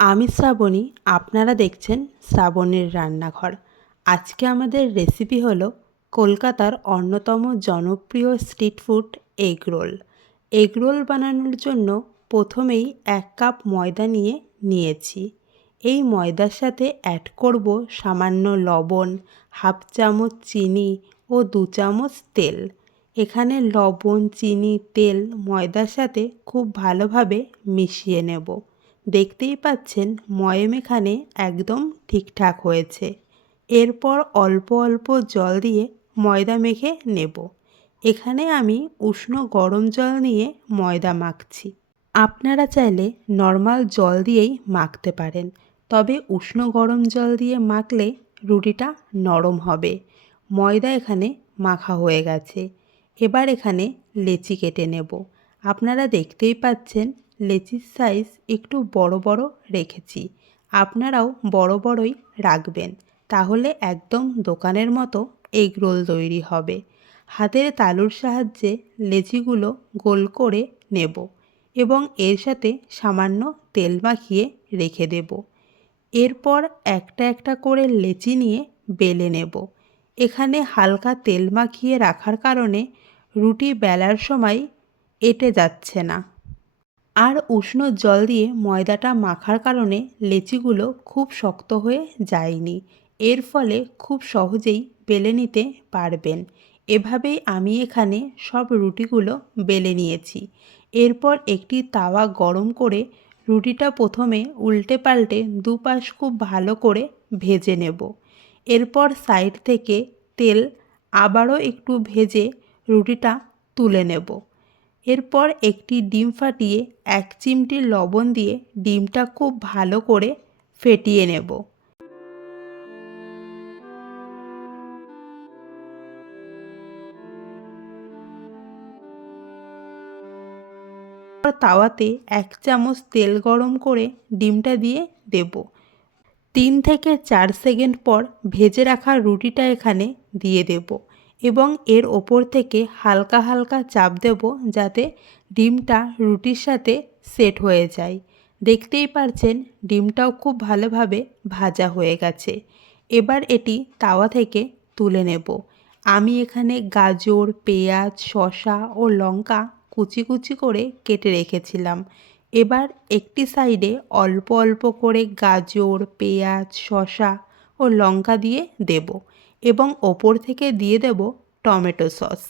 আমি শ্রাবণী, আপনারা দেখছেন শ্রাবণীর রান্নাঘর। আজকে আমাদের রেসিপি হলো কলকাতার অন্যতম জনপ্রিয় street food egg roll egg roll বানানোর জন্য প্রথমেই এক কাপ ময়দা নিয়ে নিয়েছি। এই ময়দার সাথে অ্যাড করব সামান্য লবণ, হাফ চামচ চিনি ও দু চামচ তেল। এখানে লবণ, চিনি, তেল ময়দার সাথে খুব ভালোভাবে মিশিয়ে নেব। দেখতেই পাচ্ছেন ময়ম এখানে একদম ঠিকঠাক হয়েছে। এরপর অল্প অল্প জল দিয়ে ময়দা মেখে নেব। এখানে আমি উষ্ণ গরম জল নিয়ে ময়দা মাখছি। আপনারা চাইলে নর্মাল জল দিয়েই মাখতে পারেন, তবে উষ্ণ গরম জল দিয়ে মাখলে রুটিটা নরম হবে। ময়দা এখানে মাখা হয়ে গেছে। এবার এখানে লেচি কেটে নেব। আপনারা দেখতেই পাচ্ছেন লেচির সাইজ একটু বড় বড় রেখেছি। আপনারাও বড় বড়ই রাখবেন, তাহলে একদম দোকানের মতো এগ রোল তৈরি হবে। হাতের তালুর সাহায্যে লেচিগুলো গোল করে নেব এবং এর সাথে সামান্য তেল মাখিয়ে রেখে দেব। এরপর একটা একটা করে লেচি নিয়ে বেলে নেব। এখানে হালকা তেল মাখিয়ে রাখার কারণে রুটি বেলার সময় এঁটে যাচ্ছে না। আর উষ্ণ জল দিয়ে ময়দাটা মাখার কারণে লেচিগুলো খুব শক্ত হয়ে যায়নি। এর ফলে খুব সহজেই বেলে নিতে পারবেন। এভাবেই আমি এখানে সব রুটিগুলো বেলে নিয়েছি। এরপর একটি তাওয়া গরম করে রুটিটা প্রথমে উল্টে পাল্টে দুপাশ খুব ভালো করে ভেজে নেব। এরপর সাইড থেকে তেল আবারও একটু ভেজে রুটিটা তুলে নেব। এরপর একটি ডিম ফাটিয়ে এক চিমটি লবণ দিয়ে ডিমটা খুব ভালো করে ফেটিয়ে নেব। তাওয়াতে এক চামচ তেল গরম করে ডিমটা দিয়ে দেব। তিন থেকে চার সেকেন্ড পর ভেজে রাখা রুটিটা এখানে দিয়ে দেব। এবং এর ওপর থেকে হালকা হালকা চাপ দেব যাতে ডিমটা রুটির সাথে সেট হয়ে যায়। দেখতেই পারছেন, ডিমটাও খুব ভালোভাবে ভাজা হয়ে গেছে। এবার এটি তাওয়া থেকে তুলে নেব। আমি এখানে গাজর, পেঁয়াজ, শসা ও লঙ্কা কুচি কুচি করে কেটে রেখেছিলাম। এবার একটি সাইডে অল্প অল্প করে গাজর, পেঁয়াজ, শসা ও লঙ্কা দিয়ে দেব। এবং ওপর থেকে দিয়ে দেব টমেটো সস।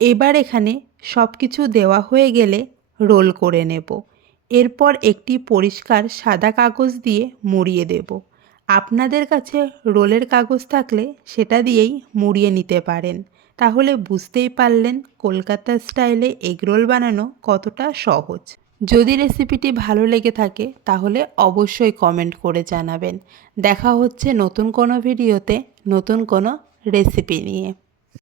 এবার এখানে সব কিছু দেওয়া হয়ে গেলে রোল করে নেব। এরপর একটি পরিষ্কার সাদা কাগজ দিয়ে মুড়িয়ে দেব। আপনাদের কাছে রোলের কাগজ থাকলে সেটা দিয়েই মুড়িয়ে নিতে পারেন। তাহলে বুঝতেই পারলেন কলকাতা স্টাইলে এগরোল বানানো কতটা সহজ। যদি রেসিপিটি ভালো লেগে থাকে, তাহলে অবশ্যই কমেন্ট করে জানাবেন। দেখা হচ্ছে নতুন কোনো ভিডিওতে নতুন কোনো রেসিপি নিয়ে।